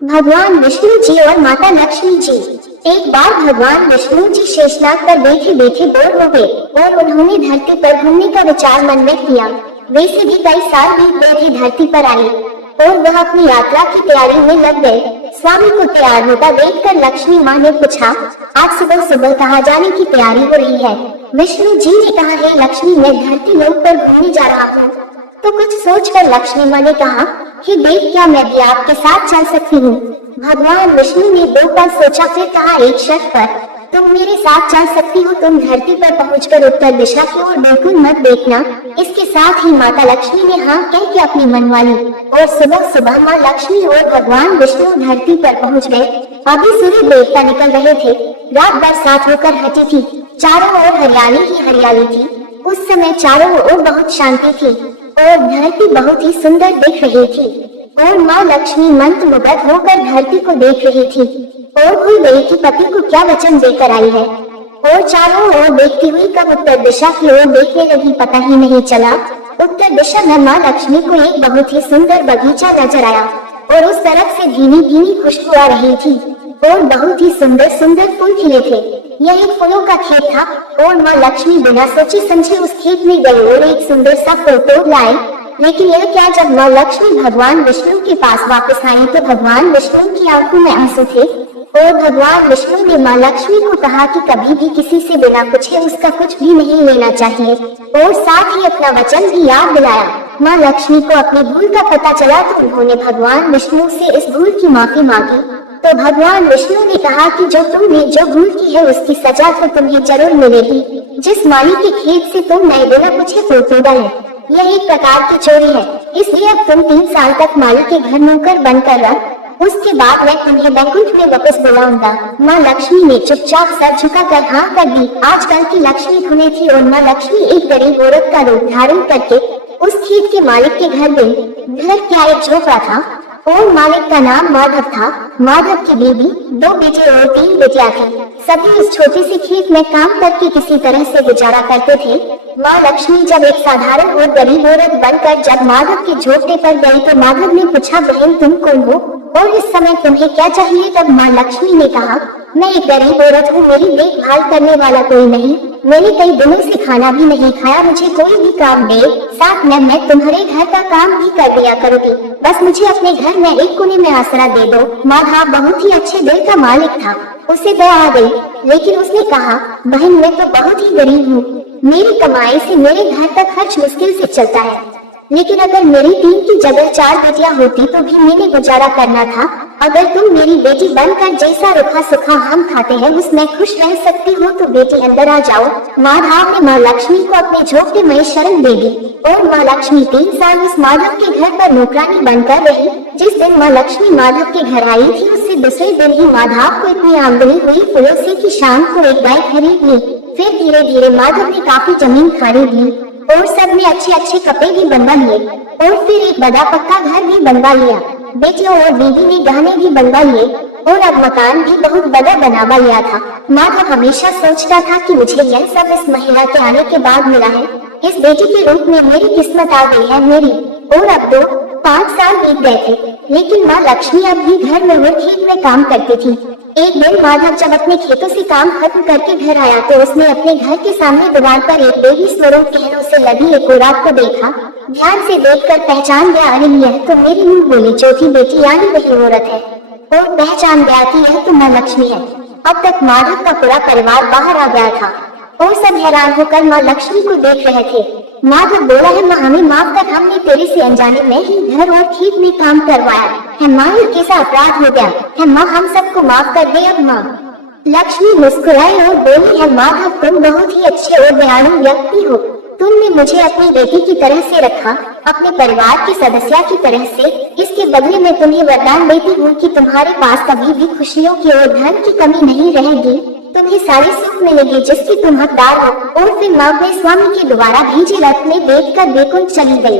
भगवान विष्णु जी और माता लक्ष्मी जी। एक बार भगवान विष्णु जी शेषनाग पर बैठे बैठे बोर हो गए और उन्होंने धरती पर घूमने का विचार मन में किया। वैसे भी कई साल बीत गए थे धरती पर आए और वह अपनी यात्रा की तैयारी में लग गए। स्वामी को तैयार होता देखकर लक्ष्मी माँ ने पूछा, आज सुबह सुबह कहाँ जाने की तैयारी हो रही है? विष्णु जी ने कहा, है लक्ष्मी, मैं धरती लोक पर घूमने जा रहा हूँ। तो कुछ सोचकर लक्ष्मी माँ ने कहा, कि देख, क्या मैं भी आपके साथ चल सकती हूँ? भगवान विष्णु ने 2 पल सोचा, फिर कहा, एक शर्त पर। तुम मेरे साथ चल सकती हो, तुम धरती पर पहुंचकर उत्तर दिशा की ओर बिल्कुल मत देखना। इसके साथ ही माता लक्ष्मी ने हाँ कह के अपनी मनवाली और सुबह सुबह माँ लक्ष्मी और भगवान विष्णु धरती पर पहुंच गए। अभी सूर्य देवता निकल रहे थे। रात बरसात होकर हटी थी। चारों ओर हरियाली ही हरियाली थी। उस समय चारों ओर बहुत शांति थी और धरती बहुत ही सुंदर दिख रही थी और माँ लक्ष्मी मंत्रमुग्ध होकर धरती को देख रही थी और भूल गई कि पति को क्या वचन देकर आई है और चारों ओर देखती हुई कब उत्तर दिशा की ओर देखने लगी, पता ही नहीं चला। उत्तर दिशा में माँ लक्ष्मी को एक बहुत ही सुंदर बगीचा नजर आया और उस तरफ से भीनी भीनी खुशबू आ रही थी और बहुत ही सुंदर सुंदर फूल खिले थे। यह एक फूलों का खेत था और माँ लक्ष्मी बिना सोचे समझे उस खेत में गई और एक सुंदर सा फूल तोड़ लाए। लेकिन यह क्या, जब माँ लक्ष्मी भगवान विष्णु के पास वापस आई तो भगवान विष्णु की आंखों में आंसू थे और भगवान विष्णु ने माँ लक्ष्मी को कहा कि कभी भी किसी से बिना पूछे उसका कुछ भी नहीं लेना चाहिए और साथ ही अपना वचन भी याद दिलाया। माँ लक्ष्मी को अपनी भूल का पता चला तो उन्होंने भगवान विष्णु से इस भूल की माफी मांगी। तो भगवान विष्णु ने कहा कि जो तुमने जो भूल की है उसकी सजा तो तुम्हें जरूर मिलेगी। जिस माली के खेत से तुम नए बिना पूछे फूल तोड़ा है, यह एक प्रकार की चोरी है। इसलिए अब तुम 3 साल तक माली के घर नौकर बनकर रह, उसके बाद मैं तुम्हें बैकुंठ में वापस बुलाऊंगा। माँ लक्ष्मी ने चुपचाप सर झुकाकर हाँ कर दी। आजकल की लक्ष्मी धुने थी और माँ लक्ष्मी एक गरीब औरत का रूप धारण करके उस खेत के मालिक के घर गई। घर क्या एक झोपड़ा था और मालिक का नाम माधव था। माधव की बीवी, 2 बेटे और 3 बेटियां थी। सभी उस छोटे से खेत में काम करके किसी तरह से गुजारा करते थे। माँ लक्ष्मी जब एक साधारण और गरीब औरत बनकर जब माधव के झोपड़े पर गई तो माधव ने पूछा, बहन तुम कौन हो और इस समय तुम्हें क्या चाहिए? तब माँ लक्ष्मी ने कहा, मैं एक गरीब औरत हूँ, मेरी देखभाल करने वाला कोई नहीं, मैंने कई दिनों से खाना भी नहीं खाया, मुझे कोई भी काम दे, साथ में मैं तुम्हारे घर का काम भी कर दिया करूँगी, बस मुझे अपने घर में एक कोने में आसरा दे दो। माधव बहुत ही अच्छे दिल का मालिक था, उसे दया आ गई, लेकिन उसने कहा, बहन मैं तो बहुत ही गरीब हूँ, मेरी कमाई से मेरे घर का खर्च मुश्किल से चलता है, लेकिन अगर मेरी 3 की जगह 4 बेटियां होती तो भी मैंने गुजारा करना था। अगर तुम मेरी बेटी बनकर जैसा रूखा सूखा हम खाते हैं उसमें खुश रह सकती हो तो बेटी अंदर आ जाओ। माधव ने माँ लक्ष्मी को अपने झोपड़े में शरण दे दी और माँ लक्ष्मी 3 साल उस माधव के घर पर नौकरानी बनकर रही। जिस दिन माँ लक्ष्मी माधव के घर आई थी उससे दूसरे दिन ही माधव को इतनी आमदनी हुई फूलों से कि शाम को एक गाय खरीद ली। फिर धीरे धीरे माधव ने काफी जमीन खरीद ली और सब ने अच्छे अच्छे कपड़े भी बनवा लिए और फिर एक बड़ा पक्का घर भी बनवा लिया। बेटियों और बीवी ने गहने भी बनवा लिए और अब मकान भी बहुत बड़ा बनवा लिया था। माधव हमेशा सोचता था कि मुझे यह सब इस महिला के आने के बाद मिला है, इस बेटी के रूप में मेरी किस्मत आ गई है मेरी। और अब 2-5 साल बीत गए थे, लेकिन माँ लक्ष्मी अब भी घर में और खेत में काम करती थी। एक दिन माधव जब अपने खेतों से काम खत्म करके घर आया तो उसने अपने घर के सामने दीवार पर एक बेबी स्वरूप गहनों से लगी एक औरत को देखा। ध्यान से देखकर पहचान गया, अरे यह तो मेरी मुंह बोली चौथी बेटी यानी वही औरत है, और पहचान गया कि यह तो माँ लक्ष्मी है। अब तक माधव का पूरा परिवार बाहर आ गया था और सब हैरान होकर माँ लक्ष्मी को देख रहे थे। माधव बोला, है माँ हमें माफ कर, हमने तेरे से अनजाने में ही घर और खेत में काम करवाया है माँ, ये कैसा अपराध हो गया है माँ, हम सबको माफ कर दे अब माँ। लक्ष्मी मुस्कुराई और बोली, है माधव तुम बहुत ही अच्छे और दयालु व्यक्ति हो, तुमने मुझे अपनी बेटी की तरह से रखा, अपने परिवार के सदस्य की तरह से। इसके बदले में तुम्हें वरदान देती हूँ कि तुम्हारे पास कभी भी खुशियों की और धन की कमी नहीं रहेगी, तुम्हें सारे सुख मिलेंगे जिसकी तुम हकदार हो। और फिर माँ अपने स्वामी के द्वारा भेजे रथ में बैठकर बैकुंठ चली गई।